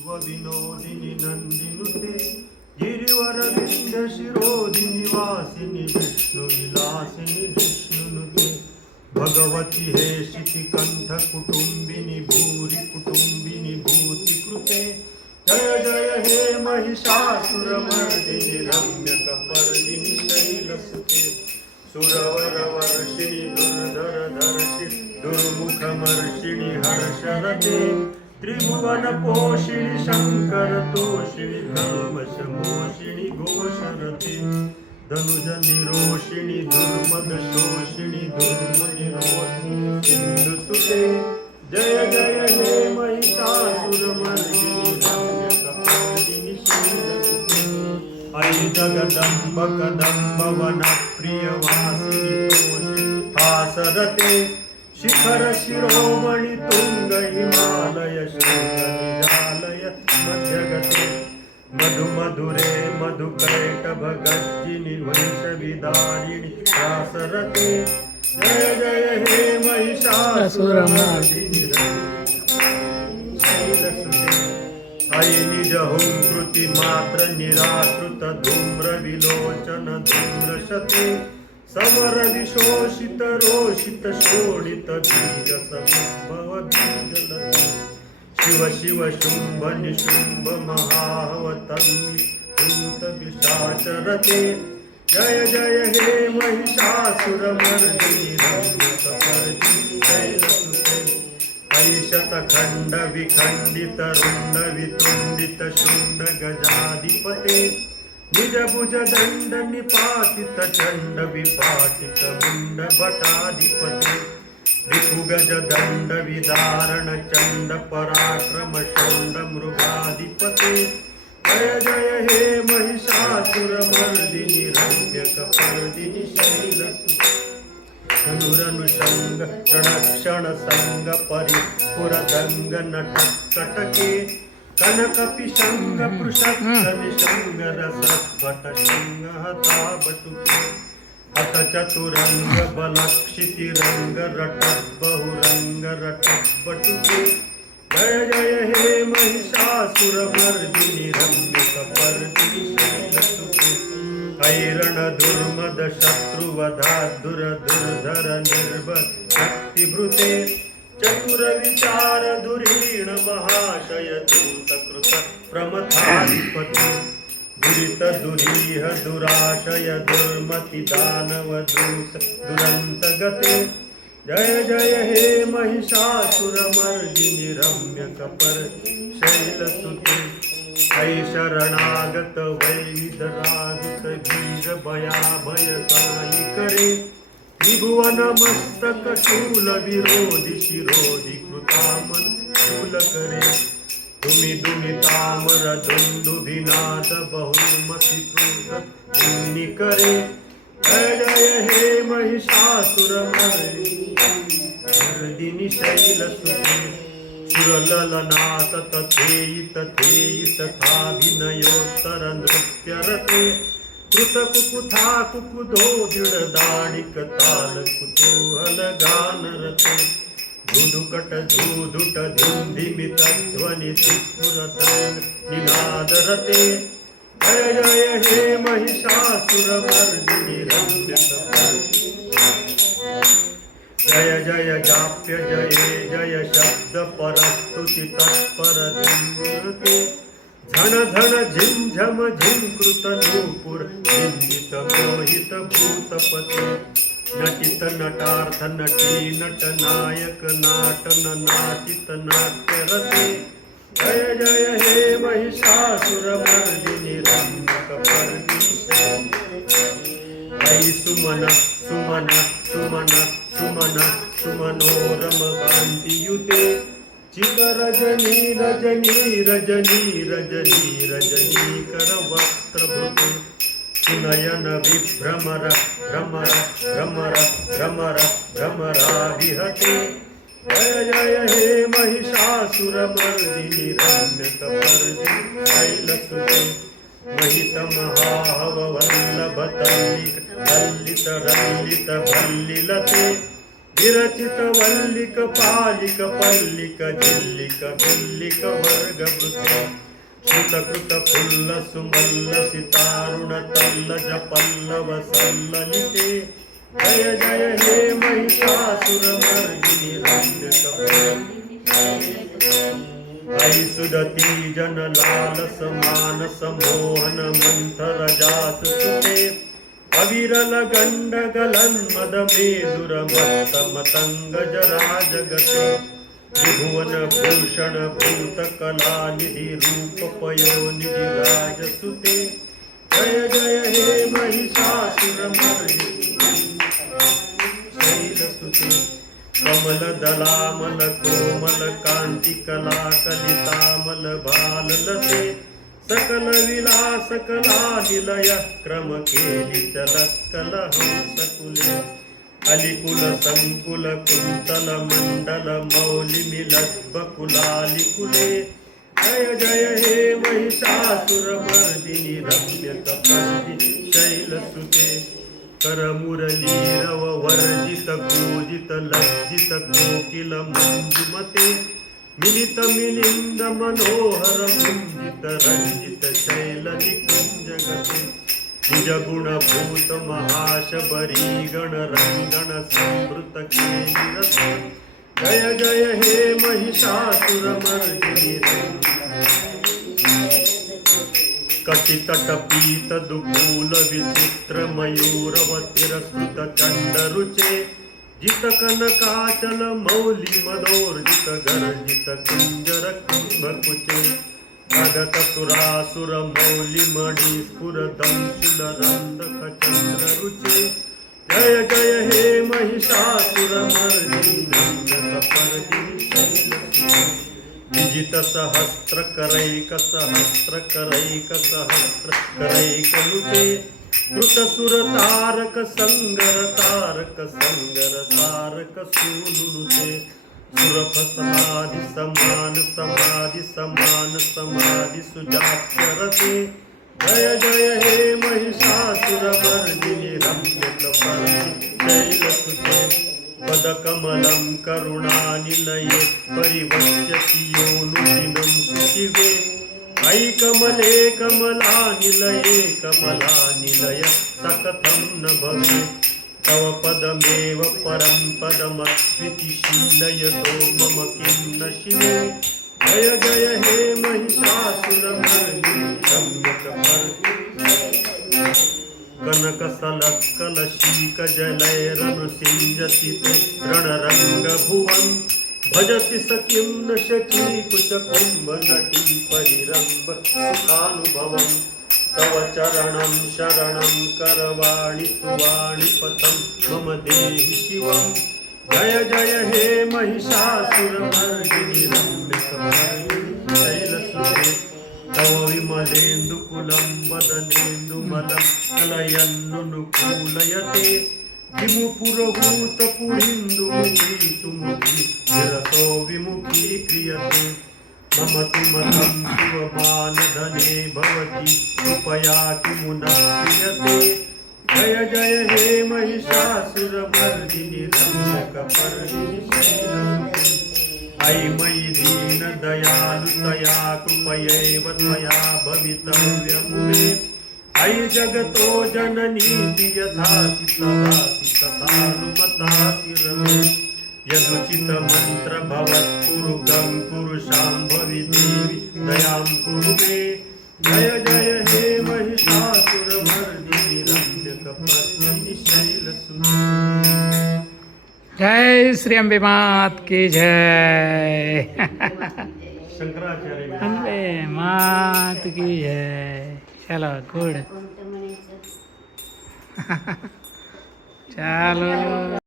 विश्वविनोदिनि नन्दिनुते गिरिवरविन्द शिरोदिनि वासिनि विष्णुविलासिनि विष्णुनुते भगवती हेशिति कंठ कुटुंबिनी भूरि कुटुंबिनी भूतिकृते जय जय हे महिषासुरमर्दिनि रम्यकपर्दिनि शैलसुते सुरवरवर्षिणि दुर्धरधर्षिणि दुर्मुखमर्षिणि हर्षरते त्रिभुवनपोषिणि शङ्करतोषिणि कल्मषमोषिणि घोषरते धनुजनिरोषिणि दुर्मदशोषिणि दुर्मनिरोषिणि सिन्धुसुते जय जय हे महिषासुरमर्दिनि रम्यकपर्दिनि शैलसुते ऐ जगदम्ब कदम्ब वनप्रियवासिनि हासरते शिखर शिरोमणि तुंग हिमालय शृंगनिजालय मध्यगते मधु मधुरे मधुकैटभ गज्जिनि वंशविदारिणि हासरते जय जय हे महिषासुरमर्दिनि शैलसुते ऐ निज हुंकृति मात्र निराकृत धूम्र विलोचन धूम्रशते समर विशोषित रोषित शोणित बीज समुद्भव बीजलते शिव शिव शुंभ निशुंभ महावतन्मि भूत विशाचरते जय जय हे महिषासुरमर्दिनि रम्यकपर्दिनि शैलसुते ऐ शतखण्ड विखण्डित रुण्ड वितुण्डित शुण्ड गजाधिपते निज भुज दंड निपातित चंड विपाटित मुंड भटाधिपते रिपुगज दंड विदारण चंड पराक्रम शोंड मृगाधिपते जय जय हे महिषासुरमर्दिनि रम्यकपर्दिनि शैलसुते धनुरनुषंग रणक्षण संग परिस्फुरदंग नटकटके कनकपिशंग पृषक्तनिशंग रसद्भटशंग हताबटुके अथ चतुरंग बलक्षितिरंग रटद्बहुरंग रटद्बटुके जय जय हे महिषासुरमर्दिनि रम्यकपर्दिनि शैलसुते ऐरण दुर्मद शत्रुवधा दुर्धर निर्भर शक्तिभृते चतुर विचार धुरीण महाशय दूत कृत प्रमथाधिपति दुरित दुरीह दुराशय दुर्मति दानव दूत दुरंत गते जय जय हे महिषासुरमर्दिनि रम्यकपर्दिनि शैलसुते ऐ शरणागत वैविधरागत वीर भयाभयतायि करे त्रिभुवन मस्तक शूल विरोधि शिरोधि कृतामन शूल करे दुमि दुमि तामर दुंदुभिनाद बहुमति क्रोध करे जय जय हे महिषासुरमर्दिनि शैलसुते सुरललनाथ तथेयि तथेयि तथाभिनयोत्तर नृत्यरते कृत कुकुथा कुकुधो दृढदाडिक ताल कुतूहल गानरते धुधुकट धूधुट धिंधिमित ध्वनि धिस्फुरतंग निनादरते जय जय हे महिषासुरमर्दिनि रम्यकपर्दिनि जय जय जाप्य जय जय शब्द परस्तुति तत्पर दिंते झण झण झिम झम झिम कृत नूपुर निंदित मोहित भूतपते नटित नटार्थ नटी नट नायक नाटन नाटित नाट्यरते जय जय हे महिषासुरमर्दिनि रम्यकपर्दिनि शैलसुते ऐ सुमन सुमन सुमन सुमन सुमनोरम कांतियुते चित रजनी रजनी रजनी रजनी रजनीकर वक्त्रभृते सुनयन विभ्रमर भ्रमर भ्रमर भ्रमर भ्रमराभिहते जय जय हे महिषासुरमर्दिनि रम्यकपर्दिनि शैलसुते महित महाहव वल्लभ तल्लित रल्लित भल्लिलते विरचित वल्लिक पालिक पल्लिक झिल्लिक भिल्लिक वर्गवृते श्रुतकृत फुल्ल सुमल्ल सितारुण तल्लज पल्लव सल्ललिते जय जय हे महिषासुरमर्दिनि ऐ सुदती जन लालस मानस मोहन मंथर जात सुते अविरल गंड गलन मद मेदुर मत्त मतंग जरा जगते त्रिभुवन भूषण भूत कला निधि रूप पयो निधि राज सुते जय जय हे महिषासुरमर्दिनि शैलसुते कमल दलामल कोमल कांति कला कलितामल भाल लते सकल विलास कला निलय क्रम केली चलत कल हंसकुले अलिकुल संकुल कुंतल मंडल मौलि मिलत बकुलालिकुले जय जय हे महिषासुरमर्दिनि रम्यक पर्दि शैलसुते कर मुरलीरव वर्जित कूजित लज्जित कोकिल मंजुमते मिलित मिलिंद मनोहर मुंजित रंजित शैल निकुंज गते निज गुण भूत महाशबरी गण रंगण संवृत केलिरत जय जय हे महिषासुरमर्दिनि कटितट पीत दुकूल विचित्र मयूरवतिरस्कृत चंडरुचे जित कनकाचल मौली मदोर्जित गर्जित कुंजर कुंभकुचे भगत सुरासुर मौली मणि स्फुर दंशुल रंदक चंद्र रुचे जय जय हे महिषासुरमर्दिनि रम्यकपर्दिनि शैलसुते विजित सहस्र करैक सहस्र करैक सहस्र करैक नुते कृत सुर तारक संगर तारक संगर तारक सूनुते सुरभ समाधि समान समाधि समान समाधि सुजाक्षरते जय जय हे महिषासुरमर्दिनि रम्यकपर्दिनि शैलसुते पदकमलं करुणानिलये परिवश्यति योनुदिनं सुशिवे ऐ कमले कमलानिलये कमलानिलय सकथं न भवेत् तव पदमेव परं पदमस्विति शीलयतो मम किं न शिवे जय जय हे महिषासुरमर्दिनि रम्यकपर्दिनि कनक सलक्कल शीक जलैरनुसिञ्जति ते रणरंग भुवन् भजति स किं न शची कुच कुंभ नटी परिरंभ सुखानुभवम् तव चरणं शरणं करवाणि सुवाणि पथं मम देहि शिवम् जय जय हे महिषासुरमर्दिनि रम्यकपर्दिनि शैलसुते तव विमलेन्दुकुलं वदनेन्दुमलं कलयन्नुकूलयते किमुपुरहूतपुरीन्दुमुखी सुमुखी विरसो विमुखी क्रियते मम तु मतं शिवमानधने भवति कृपया किमुनः क्रियते जय जय हे महिषासुरमर्दिनि रम्यकपर्दिनि शैलसुते ऐ मयि दीन दयालुतया कृपयैव त्वया भवितव्यं मे ऐ जगतो जननीति यथासि तथासि तथानुमतासि रमे यदुचित मंत्र भवत्कुरु गं कुरु शाम्भवी देवी दयां कुरु मे जय जय हे महिषासुरमर्दिनि रम्यकपर्दिनि शैलसुते जय श्री अंबे मात की जय शंकराचार्य अंबे मात की जय चलो गुड चलो